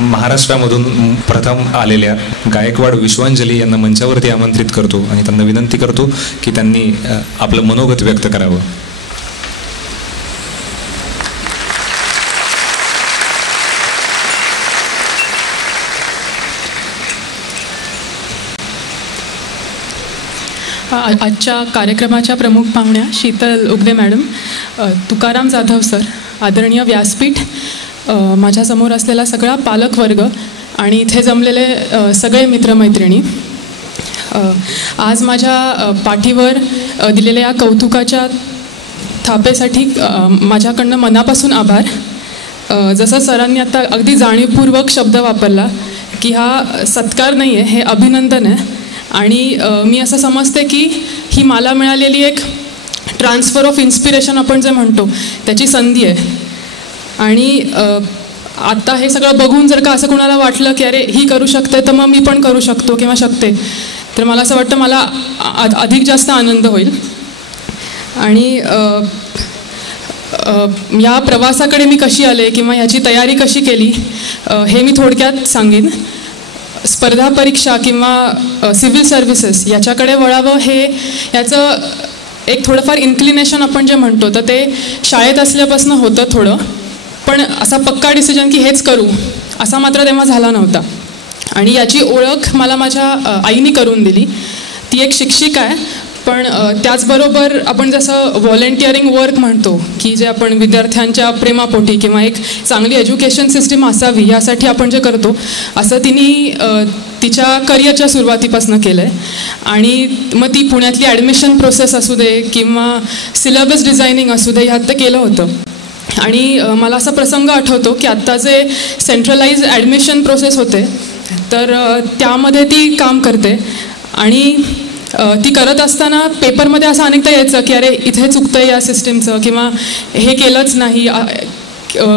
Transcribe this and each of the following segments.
महाराष्ट्रामधून प्रथम आलेल्या गायकवाड विश्वांजली यांना मंचावरती आमंत्रित करतो आणि त्यांना विनंती करतो की त्यांनी आपलं मनोगत व्यक्त करावं. आजच्या कार्यक्रमाच्या प्रमुख पाहुण्या शीतल उगले मॅडम, तुकाराम जाधव सर, आदरणीय व्यासपीठ, माझ्यासमोर असलेला सगळा पालकवर्ग आणि इथे जमलेले सगळे मित्रमैत्रिणी, आज माझ्या पाठीवर दिलेल्या या कौतुकाच्या थापेसाठी माझ्याकडनं मनापासून आभार. जसं सरांनी आता अगदी जाणीवपूर्वक शब्द वापरला की हा सत्कार नाही आहे, हे अभिनंदन आहे. आणि मी असं समजते की ही मला मिळालेली एक ट्रान्सफर ऑफ इन्स्पिरेशन आपण जे म्हणतो त्याची संधी आहे. आणि आत्ता हे सगळं बघून जर का असं कोणाला वाटलं की अरे ही करू शकते तर मग मी पण करू शकतो किंवा शकते, तर मला असं वाटतं मला अधिक जास्त आनंद होईल. आणि या प्रवासाकडे मी कशी आले किंवा ह्याची तयारी कशी केली हे मी थोडक्यात सांगेन. स्पर्धा परीक्षा किंवा सिव्हिल सर्व्हिसेस याच्याकडे वळावं हे याचं एक थोडंफार इन्क्लिनेशन आपण जे म्हणतो तर ते शाळेत असल्यापासून होतं थोडं, पण असा पक्का डिसिजन की हेच करू असा मात्र तेव्हा झाला नव्हता. आणि याची ओळख मला माझ्या आईने करून दिली. ती एक शिक्षिका आहे, पण त्याचबरोबर आपण जसं व्हॉलेंटिअरिंग वर्क म्हणतो की जे आपण विद्यार्थ्यांच्या प्रेमापोटी किंवा एक चांगली एज्युकेशन सिस्टीम असावी यासाठी आपण जे करतो असं तिने तिच्या करिअरच्या सुरुवातीपासून केलं आहे. आणि मग ती पुण्यातली ॲडमिशन प्रोसेस असू दे किंवा सिलेबस डिझायनिंग असू दे ह्यात ते केलं होतं. आणि मला असा प्रसंग आठवतो की आत्ता जे सेंट्रलाइज ॲडमिशन प्रोसेस होते तर त्यामध्ये ती काम करते. आणि ती करत असताना पेपरमध्ये असं अनेकदा यायचं की अरे इथे चुकतं आहे या सिस्टीमचं किंवा हे केलंच नाही,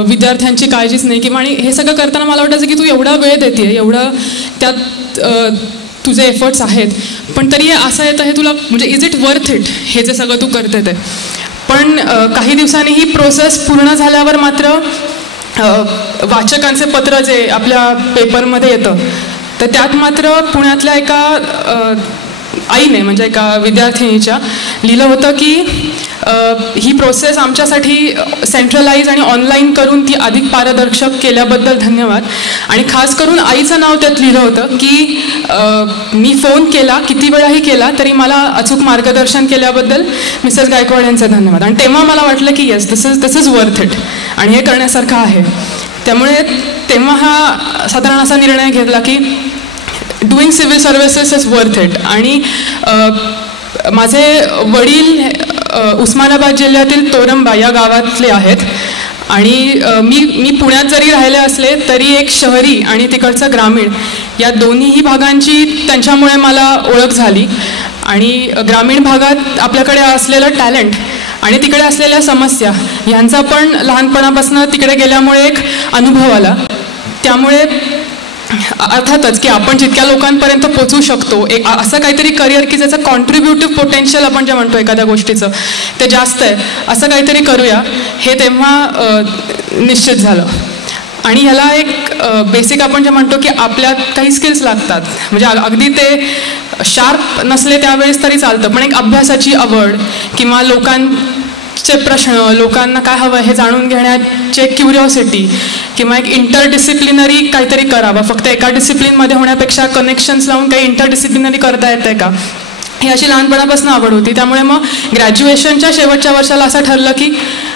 विद्यार्थ्यांची काळजीच नाही किंवा. आणि हे सगळं करताना मला वाटायचं की तू एवढा वेळ देते, एवढं त्यात तुझे एफर्ट्स आहेत, पण तरी असं येतं हे तुला म्हणजे इज इट वर्थ इट हे जे सगळं तू करते ते. पण काही दिवसांनी ही प्रोसेस पूर्ण झाल्यावर मात्र वाचकांचे पत्र जे आपल्या पेपरमध्ये येतं तर त्यात मात्र पुण्यातल्या एका आईने म्हणजे एका विद्यार्थिनीच्या लिहिलं होतं की ही प्रोसेस आमच्यासाठी सेंट्रलाइज आणि ऑनलाईन करून ती अधिक पारदर्शक केल्याबद्दल धन्यवाद. आणि खास करून आईचं नाव त्यात लिहिलं होतं की मी फोन केला, किती वेळाही केला तरी मला अचूक मार्गदर्शन केल्याबद्दल मिसेस गायकवाड यांचे धन्यवाद. आणि तेव्हा मला वाटलं की yes this is worth it आणि हे करण्यासारखं आहे. त्यामुळे तेव्हा हा साधारण असा निर्णय घेतला की doing civil services is worth it. आणि माझे वडील उस्मानाबाद जिल्ह्यातील तोरंबा या गावातले आहेत. आणि मी पुण्यात जरी राहिले असले तरी एक शहरी आणि तिकडचं ग्रामीण या दोन्हीही भागांची त्यांच्यामुळे मला ओळख झाली. आणि ग्रामीण भागात आपल्याकडे असलेलं टॅलेंट आणि तिकडे असलेल्या समस्या ह्यांचा पण लहानपणापासून तिकडे गेल्यामुळे एक अनुभव आला. त्यामुळे अर्थातच की आपण जितक्या लोकांपर्यंत पोचू शकतो एक असं काहीतरी करिअर की ज्याचं कॉन्ट्रीब्युटिव्ह पोटेन्शियल आपण जे म्हणतो एखाद्या गोष्टीचं ते जास्त आहे असं काहीतरी करूया हे तेव्हा निश्चित झालं. आणि ह्याला एक बेसिक आपण जे म्हणतो की आपल्यात काही स्किल्स लागतात, म्हणजे अगदी ते शार्प नसले त्यावेळेस तरी चालतं, पण एक अभ्यासाची आवड किंवा लोकांचे प्रश्न, लोकांना काय हवं हे जाणून घेण्याचे क्युरिओसिटी किंवा एक इंटरडिसिप्लिनरी काहीतरी करावं, फक्त एका डिसिप्लिनमध्ये होण्यापेक्षा कनेक्शन्स लावून काही इंटरडिसिप्लिनरी करता येतं का ही अशी लहानपणापासून आवड होती. त्यामुळे मग ग्रॅज्युएशनच्या शेवटच्या वर्षाला असं ठरलं की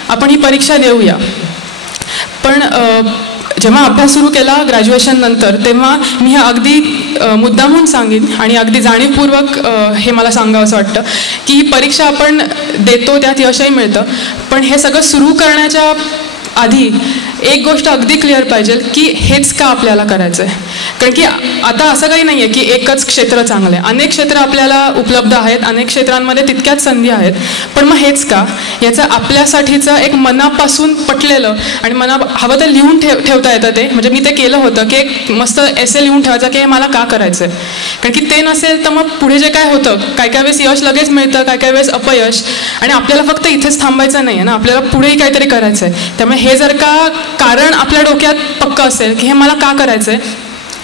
आपण ही परीक्षा देऊया. पण जेव्हा अभ्यास सुरू केला ग्रॅज्युएशन नंतर तेव्हा मी हे अगदी मुद्दामून सांगेन आणि अगदी जाणीवपूर्वक हे मला सांगावं असं वाटतं की ही परीक्षा आपण देतो त्यात यशही मिळतं, पण हे सगळं सुरू करण्याच्या आधी एक गोष्ट अगदी क्लिअर पाहिजे की हेच का आपल्याला करायचं आहे. कारण की आता असं काही नाही आहे की एकच क्षेत्र चांगलं आहे, अनेक क्षेत्र आपल्याला उपलब्ध आहेत, अनेक क्षेत्रांमध्ये तितक्याच संधी आहेत, पण मग हेच का याचं आपल्यासाठीचं एक मनापासून पटलेलं आणि हवं तर लिहून ठेवता येतं ते, म्हणजे मी ते केलं होतं की एक मस्त एसे लिहून ठेवायचं की हे मला का करायचं आहे. कारण की ते नसेल तर मग पुढे जे काय होतं काय काय वेळेस यश लगेच मिळतं, काय काय वेळेस अपयश, आणि आपल्याला फक्त इथेच थांबायचं नाही आहे ना, आपल्याला पुढेही काहीतरी करायचं आहे. त्यामुळे हे जर का कारण आपल्या डोक्यात पक्कं असेल की हे मला का करायचं आहे,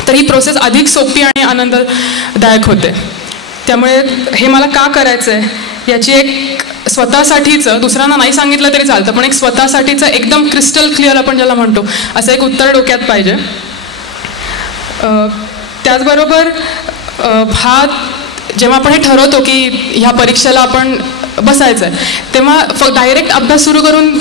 तर ही प्रोसेस अधिक सोपी आणि आनंददायक होते. त्यामुळे हे मला का करायचं आहे याची एक स्वतःसाठीचं, दुसऱ्यांना नाही सांगितलं तरी चालतं, पण एक स्वतःसाठीचं एकदम क्रिस्टल क्लिअर आपण ज्याला म्हणतो असं एक उत्तर डोक्यात पाहिजे. त्याचबरोबर जेव्हा आपण हे ठरवतो की ह्या परीक्षेला आपण बसायचं आहे, तेव्हा डायरेक्ट अभ्यास सुरू करून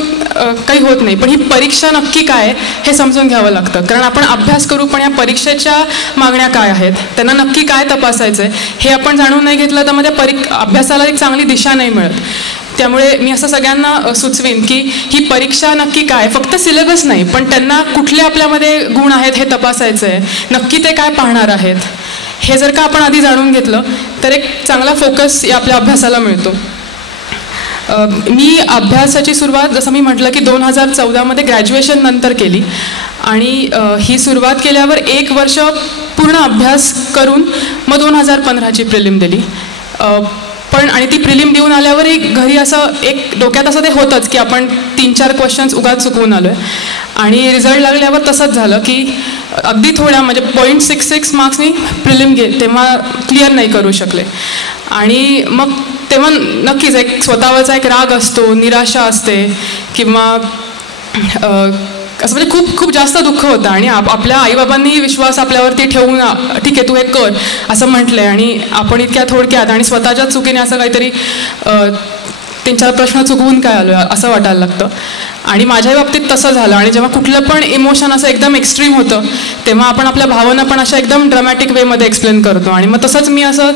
काही होत नाही. पण ही परीक्षा नक्की काय आहे हे समजून घ्यावं लागतं. कारण आपण अभ्यास करू, पण या परीक्षेच्या मागण्या काय आहेत, त्यांना नक्की काय तपासायचं आहे हे आपण जाणून नाही घेतलं तर मग त्या अभ्यासाला एक चांगली दिशा नाही मिळत. त्यामुळे मी असं सगळ्यांना सुचवीन की ही परीक्षा नक्की काय, फक्त सिलेबस नाही, पण त्यांना कुठले आपल्यामध्ये गुण आहेत हे तपासायचं आहे, नक्की ते काय पाहणार आहेत हे जर का आपण आधी जाणून घेतलं तर एक चांगला फोकस या आपल्या अभ्यासाला मिळतो. मी अभ्यासाची सुरुवात जसं मी म्हटलं की 2014 ग्रॅज्युएशन नंतर केली आणि ही सुरुवात केल्यावर 1 वर्ष पूर्ण अभ्यास करून मग 2015ची प्रिलिम दिली. पण आणि ती प्रिलिम देऊन आल्यावरही घरी असं एक डोक्यात असं ते होतंच की आपण 3-4 क्वेश्चन्स उगाच चुकवून आलो आहे. आणि रिझल्ट लागल्यावर तसंच झालं की अगदी थोड्या म्हणजे 0.66 मार्क्सनी प्रिलिम तेव्हा क्लिअर नाही करू शकले. आणि मग तेव्हा नक्कीच एक स्वतःवरचा एक राग असतो, निराशा असते किंवा असं म्हणजे खूप खूप जास्त दुःख होतं. आणि आपल्या आईबाबांनी विश्वास आपल्यावरती ठेवून ठीक आहे तू हे कर असं म्हटलं आहे आणि आपण इतक्या थोडक्यात आणि स्वतःच्याच चुकीने असं काहीतरी 3-4 प्रश्न चुकवून काय आलो असं वाटायला लागतं. आणि माझ्याही बाबतीत तसं झालं. आणि जेव्हा कुठलं पण इमोशन असं एकदम एक्स्ट्रीम होतं तेव्हा आपण आपल्या भावना पण अशा एकदम ड्रामॅटिक वेमध्ये एक्सप्लेन करतो. आणि मग तसंच मी असं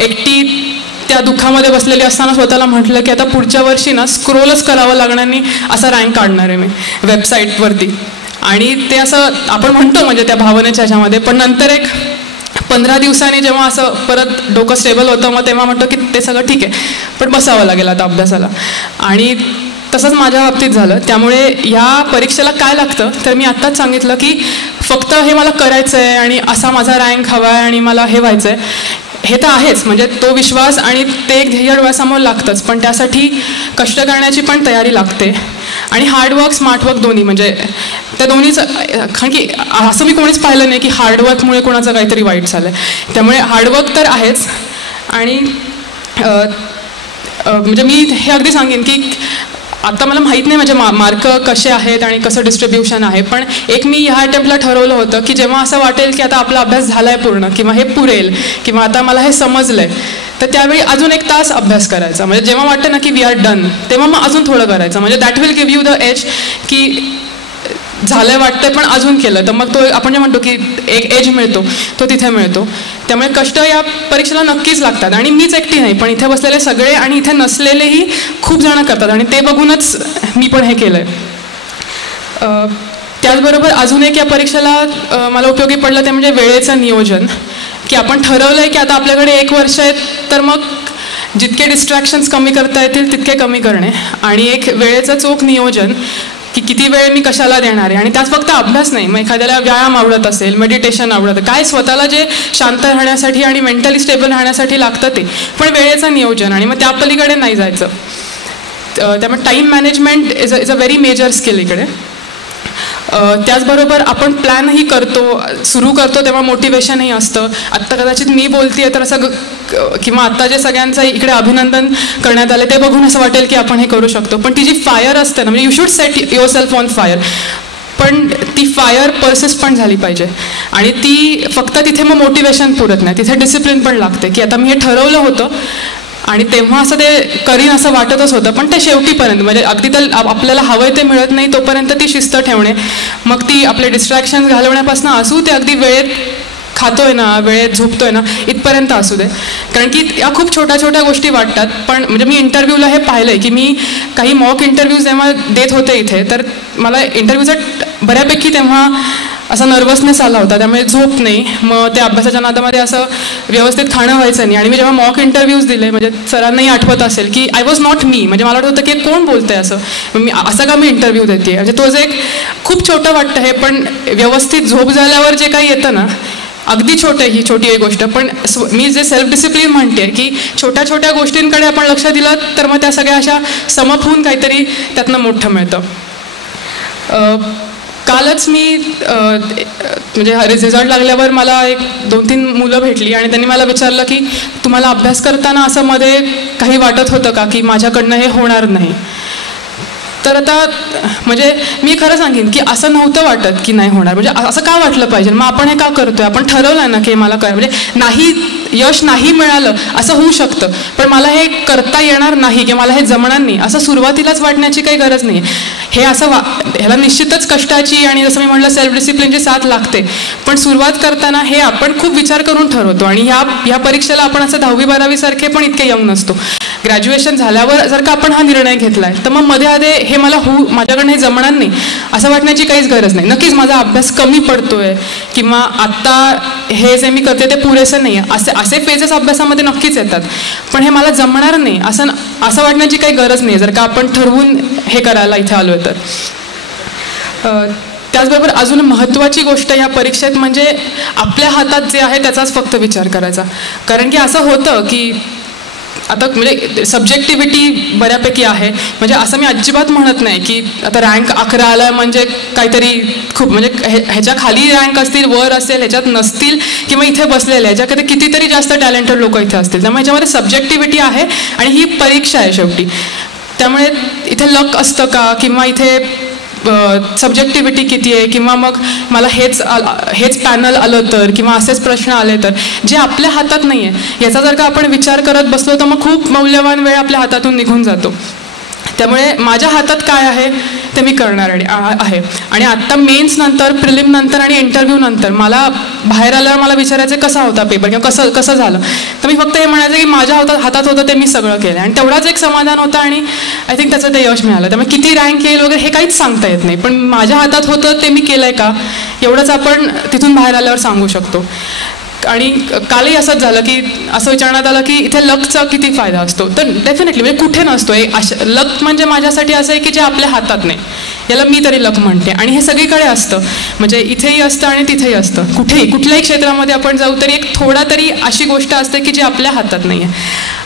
एकटी त्या दुःखामध्ये बसलेली असताना स्वतःला म्हटलं की आता पुढच्या वर्षी ना स्क्रोलच करावं लागणार नाही असा रँक काढणार आहे मी वेबसाईटवरती. आणि ते असं आपण म्हणतो म्हणजे त्या भावनेच्या ह्याच्यामध्ये, पण नंतर एक 15 दिवसांनी जेव्हा असं परत डोकं स्टेबल होतं मग तेव्हा म्हणतो की ते सगळं ठीक आहे पण बसावं लागेल आता अभ्यासाला. आणि तसंच माझ्या बाबतीत झालं. त्यामुळे ह्या परीक्षेला काय लागतं तर मी आत्ताच सांगितलं की फक्त हे मला करायचं आहे आणि असा माझा रँक हवा आहे आणि मला हे व्हायचं आहे हे तर आहेच, म्हणजे तो विश्वास आणि ते एक ध्येय डोळ्यासमोर लागतंच, पण त्यासाठी कष्ट करण्याची पण तयारी लागते. आणि हार्डवर्क स्मार्टवर्क दोन्ही, म्हणजे त्या दोन्हीच, कारण की असं मी कोणीच पाहिलं नाही की हार्डवर्कमुळे कोणाचं काहीतरी वाईट झालं आहे. त्यामुळे हार्डवर्क तर आहेच. आणि म्हणजे मी हे अगदी सांगेन की आता मला माहीत नाही माझे मार्क कसे आहेत आणि कसं डिस्ट्रीब्युशन आहे, पण एक मी ह्या अटेम्प्टला ठरवलं होतं की जेव्हा असं वाटेल की आता आपला अभ्यास झाला आहे पूर्ण किंवा हे पुरेल किंवा आता मला हे समजलं आहे तर त्यावेळी अजून 1 तास अभ्यास करायचा. म्हणजे जेव्हा वाटतं ना की वी आर डन तेव्हा मग अजून थोडं करायचं, म्हणजे that will give you the edge की झालंय वाटतंय पण अजून केलं तर मग तो आपण जे म्हणतो की एक एज मिळतो तो तिथे मिळतो. त्यामुळे कष्ट या परीक्षेला नक्कीच लागतात. आणि मीच एकटी नाही पण इथे बसलेले सगळे आणि इथे नसलेलेही खूप जण करतात आणि ते बघूनच मी पण हे केलं आहे. त्याचबरोबर अजून एक या परीक्षेला मला उपयोगी पडलं ते म्हणजे वेळेचं नियोजन. की आपण ठरवलं आहे की आता आपल्याकडे 1 वर्ष आहे तर मग जितके डिस्ट्रॅक्शन्स कमी करता येतील तितके कमी करणे आणि एक वेळेचं चोख नियोजन की किती वेळ मी कशाला देणार आहे. आणि त्यात फक्त अभ्यास नाही, मग एखाद्याला व्यायाम आवडत असेल, मेडिटेशन आवडतं, काय स्वतःला जे शांत राहण्यासाठी आणि मेंटली स्टेबल राहण्यासाठी लागतं ते, पण वेळेचं नियोजन आणि मग त्या पलीकडे नाही जायचं. त्यामुळे time management is a very major skill इकडे. त्याचबरोबर आपण प्लॅनही करतो, सुरू करतो तेव्हा मोटिवेशनही असतं. आत्ता कदाचित मी बोलते तर असं किंवा आत्ता जे सगळ्यांचं इकडे अभिनंदन करण्यात आले ते बघून असं वाटेल की आपण हे करू शकतो, पण ती जी फायर असते ना, म्हणजे you should set yourself on fire, पण ती फायर परसिस्ट पण झाली पाहिजे. आणि ती फक्त तिथे मग मोटिवेशन पुरत नाही, तिथे डिसिप्लिन पण लागते की आता मी हे ठरवलं होतं आणि तेव्हा असं ते करीन असं वाटतच होतं, पण ते शेवटीपर्यंत म्हणजे अगदी तर आपल्याला हवंय ते मिळत नाही तोपर्यंत ती शिस्त ठेवणे, मग ती आपले डिस्ट्रॅक्शन्स घालवण्यापासून असू ते अगदी वेळेत खातोय ना, वेळेत झोपतोय ना, इथपर्यंत असू दे. कारण की या खूप छोट्या छोट्या गोष्टी वाटतात, पण म्हणजे मी इंटरव्ह्यूला हे पाहिलंय की मी काही मॉक इंटरव्ह्यूज जेव्हा देत होते इथे तर मला इंटरव्ह्यूचा बऱ्यापैकी तेव्हा असा नर्वसनेस आला होता, त्यामुळे झोप नाही, मग त्या अभ्यासाच्या नादामध्ये असं व्यवस्थित खाणं व्हायचं नाही. आणि मी जेव्हा मॉक इंटरव्ह्यूज दिले म्हणजे सरांनाही आठवत असेल की आय वॉज नॉट मी, म्हणजे मला वाटत होतं की कोण बोलतंय असं, मी असं का मी इंटरव्ह्यू देते. म्हणजे तो जे एक खूप छोटं वाटतं हे, पण व्यवस्थित झोप झाल्यावर जे काही येतं ना, अगदी ही छोटी गोष्ट, पण मी जे सेल्फ डिसिप्लिन म्हणते की छोट्या छोट्या गोष्टींकडे आपण लक्ष दिलं तर मग त्या सगळ्या अशा समप होऊन काहीतरी त्यातनं मोठं मिळतं. कालच मी म्हणजे रिझल्ट लागल्यावर मला एक 2-3 मुलं भेटली आणि त्यांनी मला विचारलं की तुम्हाला अभ्यास करताना असं मध्ये काही वाटत होतं का की माझ्याकडनं हे होणार नाही. तर आता म्हणजे मी खरं सांगेन की असं नव्हतं वाटत की नाही होणार. म्हणजे असं का वाटलं पाहिजे, मग आपण हे का करतोय, आपण ठरवलं ना की मला काय म्हणजे नाही यश नाही मिळालं असं होऊ शकतं, पण मला हे करता येणार नाही किंवा मला हे जमणार नाही असं सुरुवातीलाच वाटण्याची काही गरज नाही. हे असं ह्याला निश्चितच कष्टाची आणि जसं मी म्हटलं सेल्फ डिसिप्लिनची साथ लागते, पण सुरुवात करताना हे आपण खूप विचार करून ठरवतो. आणि ह्या परीक्षेला आपण असं 10वी-12वी सारखे पण इतके यंग नसतो. ग्रॅज्युएशन झाल्यावर जर का आपण हा निर्णय घेतलाय तर मग मध्ये हे मला माझ्याकडनं हे जमणार नाही असं वाटण्याची काहीच गरज नाही. नक्कीच माझा अभ्यास कमी पडतोय किंवा आत्ता हे जे मी करते ते पुरेसं नाही आहे असे फेजेस अभ्यासामध्ये नक्कीच येतात, पण हे मला जमणार नाही असं वाटण्याची काही गरज नाही जर का आपण ठरवून हे करायला इथे आलोय तर. त्याचबरोबर अजून महत्त्वाची गोष्ट या परीक्षेत म्हणजे आपल्या हातात जे आहे त्याचाच फक्त विचार करायचा. कारण की असं होतं की आता म्हणजे सब्जेक्टिव्हिटी बऱ्यापैकी आहे. म्हणजे असं मी अजिबात म्हणत नाही की आता रँक 11 आला म्हणजे काहीतरी खूप म्हणजे ह्याच्या खाली रँक असतील, वर असेल, ह्याच्यात नसतील किंवा इथे बसलेले ह्याच्याकडे कितीतरी जास्त टॅलेंटेड लोक इथे असतील. त्यामुळे ह्याच्यामध्ये सब्जेक्टिव्हिटी आहे आणि ही परीक्षा आहे शेवटी. त्यामुळे इथे लक असतं का किंवा इथे सब्जेक्टिव्हिटी किती आहे किंवा मग मला हेच पॅनल आलं तर किंवा असेच प्रश्न आले तर जे आपल्या हातात नाही आहे याचा जर का आपण विचार करत बसलो तर मग खूप मौल्यवान वेळ आपल्या हातातून निघून जातो. त्यामुळे माझ्या हातात काय आहे ते मी करणार आहे. आणि आत्ता मेन्स नंतर, प्रिलिम नंतर आणि इंटरव्ह्यू नंतर मला बाहेर आल्यावर मला विचारायचं कसा होता पेपर किंवा कसं झालं, तर मी फक्त हे म्हणायचं की माझ्या हातात होतं ते मी सगळं केलं आणि तेवढाच एक समाधान होतं आणि आय थिंक त्याचं ते यश मिळालं. त्यामुळे किती रँक येईल वगैरे हे काहीच सांगता येत नाही, पण माझ्या हातात होतं ते मी केलं आहे का एवढंच आपण तिथून बाहेर आल्यावर सांगू शकतो. आणि कालही असंच झालं की असं विचारण्यात आलं की इथे लकचा किती फायदा असतो, तर डेफिनेटली म्हणजे कुठे नसतो. लक म्हणजे माझ्यासाठी असं आहे की जे आपल्या हातात नाही, याला मी तरी लक म्हणते. आणि हे सगळीकडे असतं, म्हणजे इथेही असतं आणि तिथेही असतं. कुठल्याही क्षेत्रामध्ये आपण जाऊ तरी एक थोडा तरी अशी गोष्ट असते की जी आपल्या हातात नाही आहे.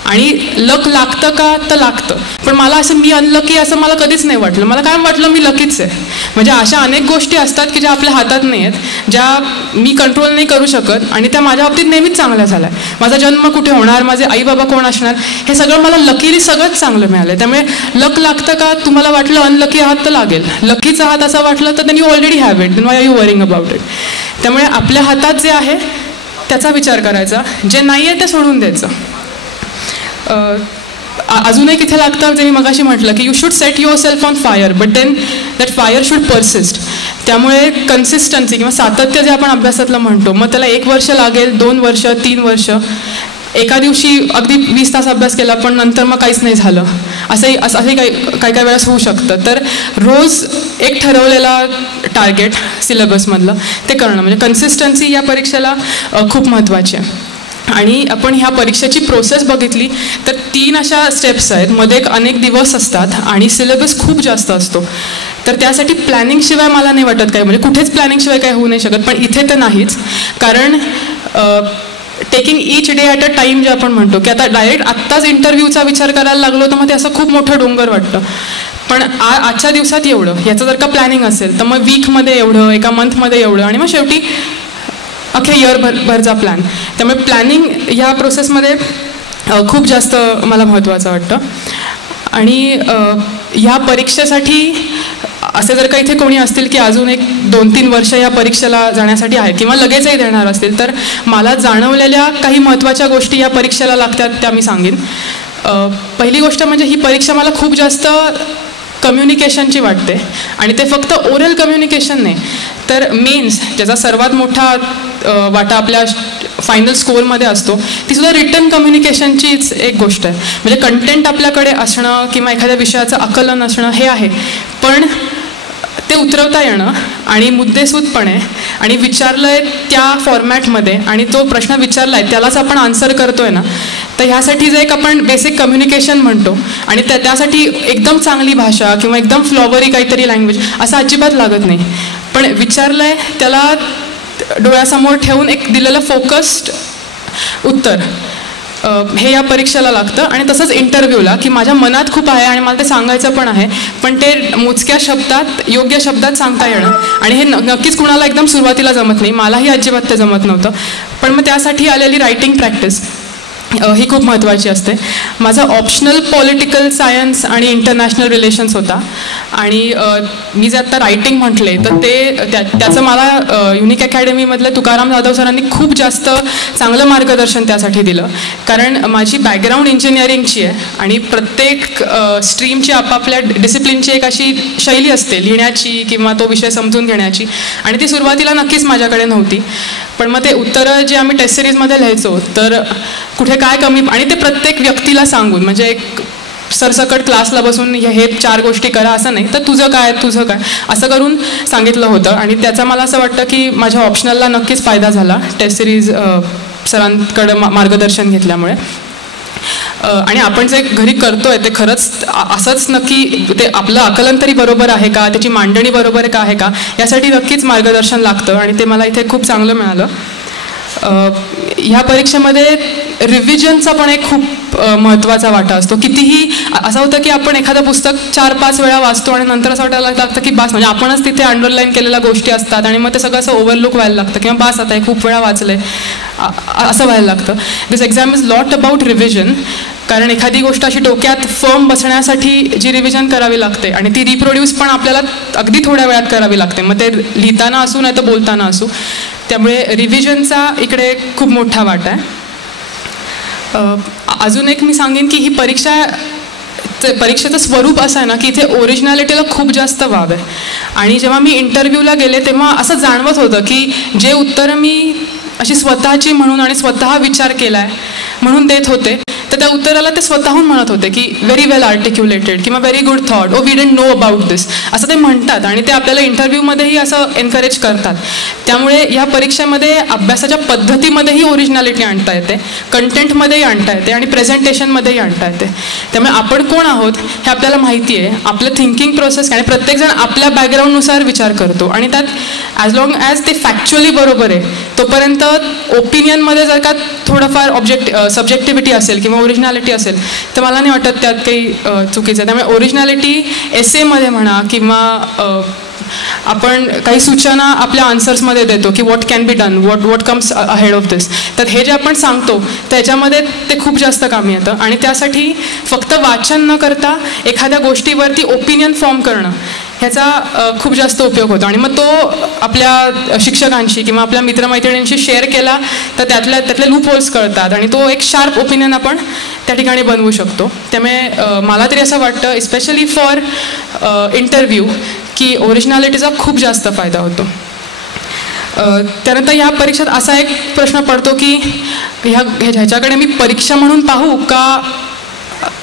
आणि लक लागतं का तर लागतं, पण मला असं मी अनलकी असं मला कधीच नाही वाटलं. मला काय वाटलं मी लकीच आहे. म्हणजे अशा अनेक गोष्टी असतात की ज्या आपल्या हातात नाही आहेत, ज्या मी कंट्रोल नाही करू शकत आणि त्या माझ्या बाबतीत नेहमीच चांगल्या झाल्या. माझा जन्म कुठे होणार, माझे आई बाबा कोण असणार, हे सगळं मला लकीली सगळंच चांगलं मिळालं. त्यामुळे लक लागतं का तुम्हाला वाटलं अनलकी आहात तर लागेल, लकीच आहात असं वाटलं तर then you already have it, then why are you worrying about it. त्यामुळे आपल्या हातात जे आहे त्याचा विचार करायचा, जे नाही आहे ते सोडून द्यायचं. अजून एक इथे लागतं जे मी मगाशी म्हटलं की you should set yourself on fire but then that fire should persist. त्यामुळे कन्सिस्टन्सी किंवा सातत्य जे आपण अभ्यासातलं म्हणतो, मग त्याला 1 वर्ष लागेल, 2 वर्ष, 3 वर्ष, एका दिवशी अगदी 20 तास अभ्यास केला पण नंतर मग काहीच नाही झालं, असंही काही वेळेस होऊ शकतं. तर रोज एक ठरवलेला टार्गेट सिलेबसमधलं ते करणं म्हणजे कन्सिस्टन्सी या परीक्षेला खूप महत्त्वाची आहे. आणि आपण ह्या परीक्षेची प्रोसेस बघितली तर 3 अशा स्टेप्स आहेत, मध्ये अनेक दिवस असतात आणि सिलेबस खूप जास्त असतो. तर त्यासाठी प्लॅनिंगशिवाय मला नाही वाटत काय, म्हणजे कुठेच प्लॅनिंगशिवाय काय होऊ नाही शकत, पण इथे तर नाहीच. कारण taking each day at a time जे आपण म्हणतो की आता डायरेक्ट आत्ताच इंटरव्ह्यूचा विचार करायला लागलो तर मग ते असं खूप मोठं डोंगर वाटतं. पण आजच्या दिवसात एवढं, याचं जर का प्लॅनिंग असेल तर मग वीकमध्ये एवढं, एका मंथमध्ये एवढं आणि मग शेवटी अख्ख्या इयरभरचा प्लॅन. त्यामुळे प्लॅनिंग ह्या प्रोसेसमध्ये खूप जास्त मला महत्त्वाचं वाटतं. आणि ह्या परीक्षेसाठी असे जर का इथे कोणी असतील की अजून एक 2-3 वर्ष या परीक्षेला जाण्यासाठी आहे किंवा लगेचही देणार असतील, तर मला जाणवलेल्या काही महत्त्वाच्या गोष्टी या परीक्षेला लागतात त्या मी सांगेन. पहिली गोष्ट म्हणजे ही परीक्षा मला खूप जास्त कम्युनिकेशनची वाटते आणि ते फक्त ओरल कम्युनिकेशन नाही तर मेन्स ज्याचा सर्वात मोठा वाटा आपल्या फायनल स्कोअरमध्ये असतो ती सुद्धा रिटन कम्युनिकेशनचीच एक गोष्ट आहे. म्हणजे कंटेंट आपल्याकडे असणं किंवा एखाद्या विषयाचं आकलन असणं हे आहे, पण ते उतरवता येणं आणि मुद्देसूदपणे आणि विचारलं आहे त्या फॉर्मॅटमध्ये आणि तो प्रश्न विचारला आहे त्यालाच आपण आन्सर करतो आहे ना, तर ह्यासाठी जे एक आपण बेसिक कम्युनिकेशन म्हणतो आणि त्यासाठी एकदम चांगली भाषा किंवा एकदम फ्लॉवरी काहीतरी लँग्वेज असं अजिबात लागत नाही. पण विचारलं आहे त्याला डोळ्यासमोर ठेवून एक दिलेलं फोकस्ड उत्तर हे या परीक्षेला लागतं. आणि तसंच इंटरव्ह्यूला, की माझ्या मनात खूप आहे आणि मला ते सांगायचं पण आहे, पण ते मोजक्या शब्दात योग्य शब्दात सांगता येणं, आणि हे नक्कीच कुणाला एकदम सुरुवातीला जमत नाही. मलाही अजिबात ते जमत नव्हतं. पण मग त्यासाठी आलेली रायटिंग प्रॅक्टिस ही खूप महत्त्वाची असते. माझा ऑप्शनल पॉलिटिकल सायन्स आणि इंटरनॅशनल रिलेशन्स होता. आणि मी जे आत्ता रायटिंग म्हटले तर ते त्याचं मला युनिक अकॅडमीमधल्या तुकाराम जाधव सरांनी खूप जास्त चांगलं मार्गदर्शन त्यासाठी दिलं. कारण माझी बॅकग्राऊंड इंजिनिअरिंगची आहे आणि प्रत्येक स्ट्रीमची आपापल्या डिसिप्लिनची एक अशी शैली असते लिहिण्याची किंवा तो विषय समजून घेण्याची, आणि ती सुरुवातीला नक्कीच माझ्याकडे नव्हती. पण मग ते उत्तरं जे आम्ही टेस्ट सिरीजमध्ये लिहायचो तर कुठे काय कमी, आणि ते प्रत्येक व्यक्तीला सांगून, म्हणजे एक सरसकट क्लासला बसून हे 4 गोष्टी करा असं नाही, तर तुझं काय असं करून सांगितलं होतं. आणि त्याचा मला असं वाटतं की माझ्या ऑप्शनलला नक्कीच फायदा झाला टेस्ट सिरीज सरांकडं मार्गदर्शन घेतल्यामुळे. आणि आपण जे घरी करतोय ते खरंच असंच नक्की ते आपलं आकलन तरी बरोबर आहे का, त्याची मांडणी बरोबर का आहे का, यासाठी नक्कीच मार्गदर्शन लागतं, आणि ते मला इथे खूप चांगलं मिळालं. ह्या परीक्षेमध्ये रिव्हिजनचा पण एक खूप महत्त्वाचा वाटा असतो. कितीही असं होतं की आपण एखादं पुस्तक 4-5 वेळा वाचतो आणि नंतर असं वाटायला लागतं की बास, म्हणजे आपणच तिथे अंडरलाईन केलेल्या गोष्टी असतात आणि मग ते सगळं असं ओव्हरलुक व्हायला लागतं किंवा बास आता हे खूप वेळा वाचलंय असं व्हायला लागतं. This exam is lot about revision. कारण एखादी गोष्ट अशी डोक्यात फर्म बसण्यासाठी जी रिव्हिजन करावी लागते आणि ती रिप्रोड्यूस पण आपल्याला अगदी थोड्या वेळात करावी लागते, मग ते लिहिताना असू नाही तर बोलताना असू. त्यामुळे रिव्हिजनचा इकडे खूप मोठा वाटा आहे. अजून एक मी सांगेन की ही परीक्षेचं स्वरूप असं आहे ना की इथे ओरिजिनॅलिटीला खूप जास्त वाव आहे. आणि जेव्हा मी इंटरव्ह्यूला गेले तेव्हा असं जाणवत होतं की जे उत्तरं मी अशी स्वतःची म्हणून आणि स्वतः विचार केला आहे म्हणून देत होते, तर त्या उत्तराला ते स्वतःहून म्हणत होते की व्हेरी वेल आर्टिक्युलेटेड किंवा very good thought, oh we didn't know about this, असं ते म्हणतात. आणि ते आपल्याला इंटरव्ह्यूमध्येही असं एनकरेज करतात. त्यामुळे ह्या परीक्षेमध्ये अभ्यासाच्या पद्धतीमध्येही ओरिजिनॅलिटी आणता येते, कंटेंटमध्येही आणता येते आणि प्रेझेंटेशनमध्येही आणता येते. त्यामुळे आपण कोण आहोत हे आपल्याला माहिती आहे, आपलं थिंकिंग प्रोसेस, आणि प्रत्येकजण आपल्या बॅकग्राऊंडनुसार विचार करतो आणि त्यात ॲज लॉंग ॲज ते फॅक्च्युअली बरोबर आहे तोपर्यंत ओपिनियनमध्ये जर का थोडंफार सब्जेक्टिव्हिटी असेल किंवा ओरिजिनॅलिटी असेल तर मला नाही वाटत त्यात काही चुकीचं आहे. त्यामुळे ओरिजिनॅलिटी एसेमध्ये म्हणा किंवा आपण काही सूचना आपल्या आन्सर्समध्ये देतो की what can be done, what comes ahead of this, तर हे जे आपण सांगतो त्याच्यामध्ये ते खूप जास्त कामी येतं. आणि त्यासाठी फक्त वाचन न करता एखाद्या गोष्टीवरती ओपिनियन फॉर्म करणं ह्याचा खूप जास्त उपयोग होतो. आणि मग तो आपल्या शिक्षकांशी किंवा आपल्या मित्रमैत्रिणींशी शेअर केला तर त्यातले लूप होल्स कळतात आणि तो एक शार्प ओपिनियन आपण त्या ठिकाणी बनवू शकतो. त्यामुळे मला तरी असं वाटतं इस्पेशली फॉर इंटरव्ह्यू की ओरिजिनॅलिटीचा खूप जास्त फायदा होतो. त्यानंतर ह्या परीक्षेत असा एक प्रश्न पडतो की ह्याच्याकडे मी परीक्षा म्हणून पाहू का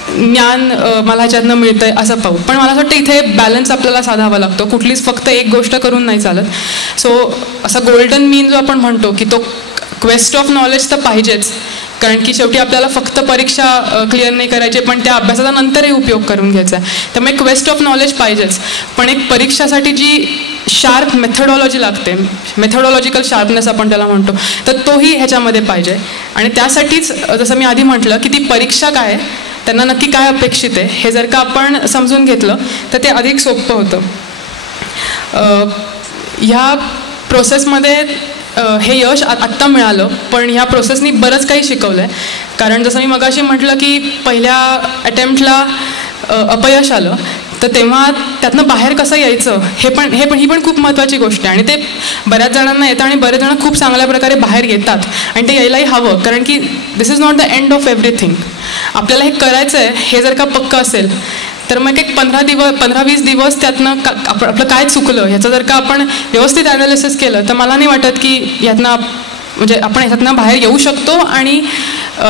ज्ञान मला ह्याच्यातनं मिळतंय असं पाहू. पण मला असं वाटतं इथे बॅलन्स आपल्याला साधावा लागतो, कुठलीच फक्त एक गोष्ट करून नाही चालत. सो असा गोल्डन मीन जो आपण म्हणतो की तो क्वेस्ट ऑफ नॉलेज तर पाहिजेच, कारण की शेवटी आपल्याला फक्त परीक्षा क्लिअर नाही करायची पण त्या अभ्यासाचा नंतरही उपयोग करून घ्यायचा आहे. त्यामुळे क्वेस्ट ऑफ नॉलेज पाहिजेच, पण एक परीक्षासाठी जी शार्प मेथडॉलॉजी लागते, मेथडॉलॉजिकल शार्पनेस आपण त्याला म्हणतो, तर तोही ह्याच्यामध्ये पाहिजे. आणि त्यासाठीच जसं मी आधी म्हटलं की ती परीक्षा काय आहे, त्यांना नक्की काय अपेक्षित आहे हे जर का आपण समजून घेतलं तर ते अधिक सोपं होतं. ह्या प्रोसेसमध्ये हे यश आत्ता मिळालं, पण ह्या प्रोसेसनी बरंच काही शिकवलं आहे. कारण जसं मी मगाशी म्हटलं की पहिल्या अटेम्प्टला अपयश आलं, तर तेव्हा त्यातनं बाहेर कसं यायचं ही पण खूप महत्त्वाची गोष्ट आहे. आणि ते बऱ्याच जणांना येतं आणि बरेच जण खूप चांगल्या प्रकारे बाहेर येतात आणि ते यायलाही हवं, कारण की this is not the end of everything. आपल्याला हे करायचं आहे हे जर का पक्कं असेल तर मग एक 15-20 दिवस त्यातनं आपलं काय चुकलं ह्याचं जर का आपण व्यवस्थित ॲनालिसिस केलं तर मला नाही वाटत की ह्यातनं म्हणजे आपण ह्यातनं बाहेर येऊ शकतो आणि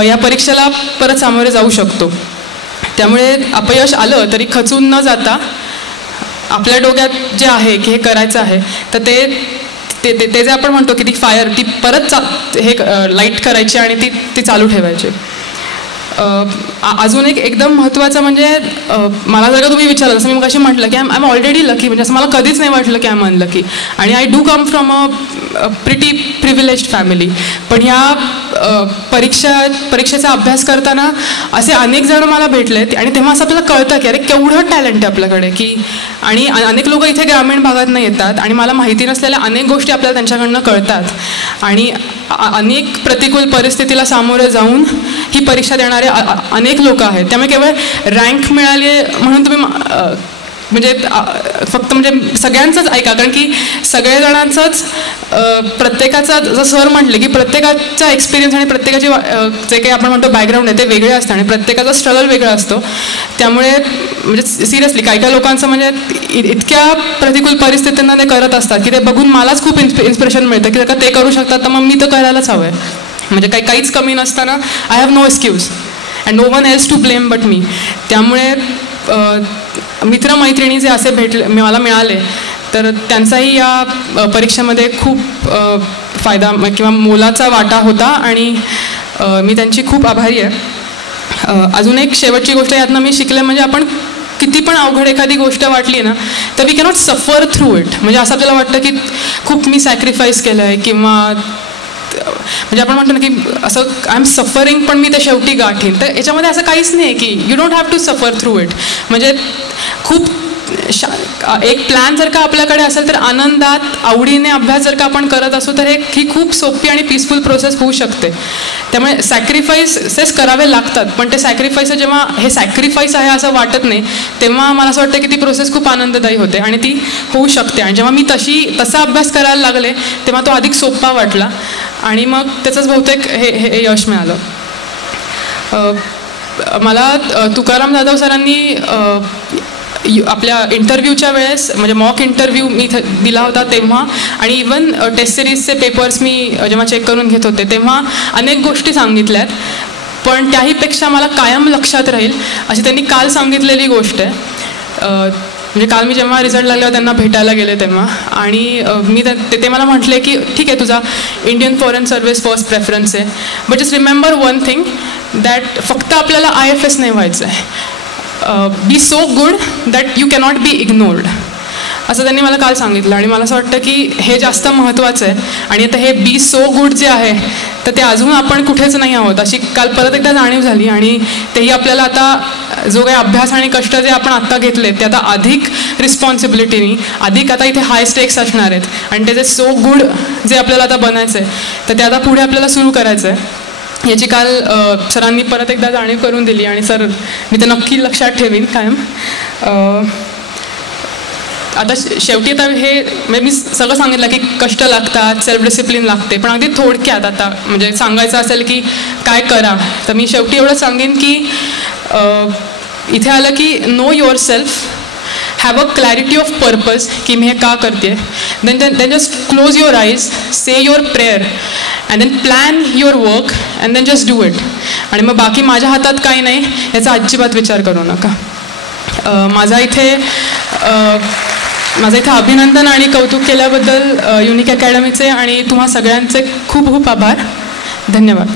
या परीक्षेला परत सामोरे जाऊ शकतो. त्यामुळे अपयश आलं तरी खचून न जाता आपल्या डोक्यात जे आहे की हे करायचं आहे तर ते जे आपण म्हणतो की ती फायर ती परत हे लाईट करायची आणि ती चालू ठेवायची. अजून एकदम महत्त्वाचं म्हणजे मला जर का तुम्ही विचारलं, जसं मी मगाशी म्हटलं की आय एम ऑलरेडी लकी, म्हणजे असं मला कधीच नाही वाटलं की आय एम अनलकी. आणि I do come from a pretty privileged family. पण ह्या परीक्षेचा अभ्यास करताना असे अनेक जण मला भेटलेत आणि तेव्हा असं आपल्याला कळतं की अरे केवढं टॅलेंट आहे आपल्याकडे, की आणि अनेक लोक इथे ग्रामीण भागातनं येतात आणि मला माहिती नसलेल्या अनेक गोष्टी आपल्याला त्यांच्याकडनं कळतात आणि अनेक प्रतिकूल परिस्थितीला सामोरे जाऊन ही परीक्षा देणारे अनेक लोक आहेत. त्यामुळे केवळ रँक मिळाली म्हणून तुम्ही म्हणजे फक्त म्हणजे सगळ्यांचंच ऐका, कारण की सगळेजणांचंच प्रत्येकाचा जसं सर म्हटले की प्रत्येकाचा एक्सपिरियन्स आणि प्रत्येकाची जे काही आपण म्हणतो बॅकग्राऊंड आहे ते वेगळे असतं आणि प्रत्येकाचा स्ट्रगल वेगळा असतो. त्यामुळे म्हणजे सिरियसली काही काही लोकांचं म्हणजे इतक्या प्रतिकूल परिस्थितींना ते करत असतात की ते बघून मलाच खूप इन्स्पिरेशन मिळतं की जर का ते करू शकतात तर मग मी तर करायलाच हवं आहे. म्हणजे काहीच कमी नसताना I have no excuse and no one else to blame but me. त्यामुळे मित्रमैत्रिणी जे असे मला मिळाले तर त्यांचाही या परीक्षेमध्ये खूप फायदा किंवा मोलाचा वाटा होता आणि मी त्यांची खूप आभारी आहे. अजून एक शेवटची गोष्ट यातनं मी शिकले म्हणजे आपण किती पण अवघड एखादी गोष्ट वाटली ना तर वी कॅनॉट सफर थ्रू इट. म्हणजे असं आपल्याला वाटतं की खूप मी सॅक्रिफाईस केलं आहे किंवा म्हणजे आपण म्हणतो ना की असं आय एम सफरिंग पण मी ते शेवटी गाठीन. तर याच्यामध्ये असं काहीच नाही की you don't have to suffer through it. म्हणजे खूप एक प्लॅन जर का आपल्याकडे असेल तर आनंदात आवडीने अभ्यास जर का आपण करत असू तर ही खूप सोपी आणि पीसफुल प्रोसेस होऊ शकते. त्यामुळे सॅक्रिफाईसेस करावे लागतात पण ते सॅक्रिफाईस जेव्हा हे सॅक्रिफाईस आहे असं वाटत नाही तेव्हा मला असं वाटतं की ती प्रोसेस खूप आनंददायी होते आणि ती होऊ शकते. आणि जेव्हा मी तसा अभ्यास करायला लागले तेव्हा तो अधिक सोपा वाटला आणि मग त्याचंच बहुतेक हे यश मिळालं. मला तुकाराम जाधव सरांनी आपल्या इंटरव्ह्यूच्या वेळेस म्हणजे मॉक इंटरव्ह्यू मी दिला होता तेव्हा आणि इवन टेस्ट सिरीजचे पेपर्स मी जेव्हा चेक करून घेत होते तेव्हा अनेक गोष्टी सांगितल्यात. पण त्याहीपेक्षा मला कायम लक्षात राहील अशी त्यांनी काल सांगितलेली गोष्ट आहे. म्हणजे काल मी जेव्हा रिझल्ट लागल्यावर त्यांना भेटायला गेले तेव्हा आणि मी ते मला म्हटले की ठीक आहे तुझा Indian foreign service first preference आहे but just remember one thing that फक्त आपल्याला IFS नाही व्हायचं आहे. Be so good that you cannot be ignored असं त्यांनी मला काल सांगितलं आणि मला असं वाटतं की हे जास्त महत्त्वाचं आहे. आणि आता हे बी सो गुड जे आहे तर ते अजून आपण कुठेच नाही आहोत अशी काल परत एकदा जाणीव झाली आणि तेही आपल्याला आता जो काही अभ्यास आणि कष्ट जे आपण आत्ता घेतले ते आता अधिक रिस्पॉन्सिबिलिटीनी अधिक आता इथे हाय स्टेक्स असणार आहेत आणि ते जे सो गुड जे आपल्याला आता बनायचं आहे तर ते आता पुढे आपल्याला सुरू करायचं आहे. याची काल सरांनी परत एकदा जाणीव करून दिली आणि सर मी ते नक्की लक्षात ठेवीन कायम. आता शेवटी आता हे म्हणजे मी सगळं सांगितलं की कष्ट लागतात सेल्फ डिसिप्लिन लागते पण अगदी थोडक्यात आता म्हणजे सांगायचं असेल की काय करा तर मी शेवटी एवढं सांगेन की इथे आलं की know yourself have a clarity of purpose की मी हे का करते. Then just close your eyes say your prayer and then plan your work and then just do it. आणि मग बाकी माझ्या हातात काही नाही याचा अजिबात विचार करू नका. माझा इथे अभिनंदन आणि कौतुक केल्याबद्दल युनिक अकॅडमीचे आणि तुम्हा सगळ्यांचे खूप खूप आभार. धन्यवाद.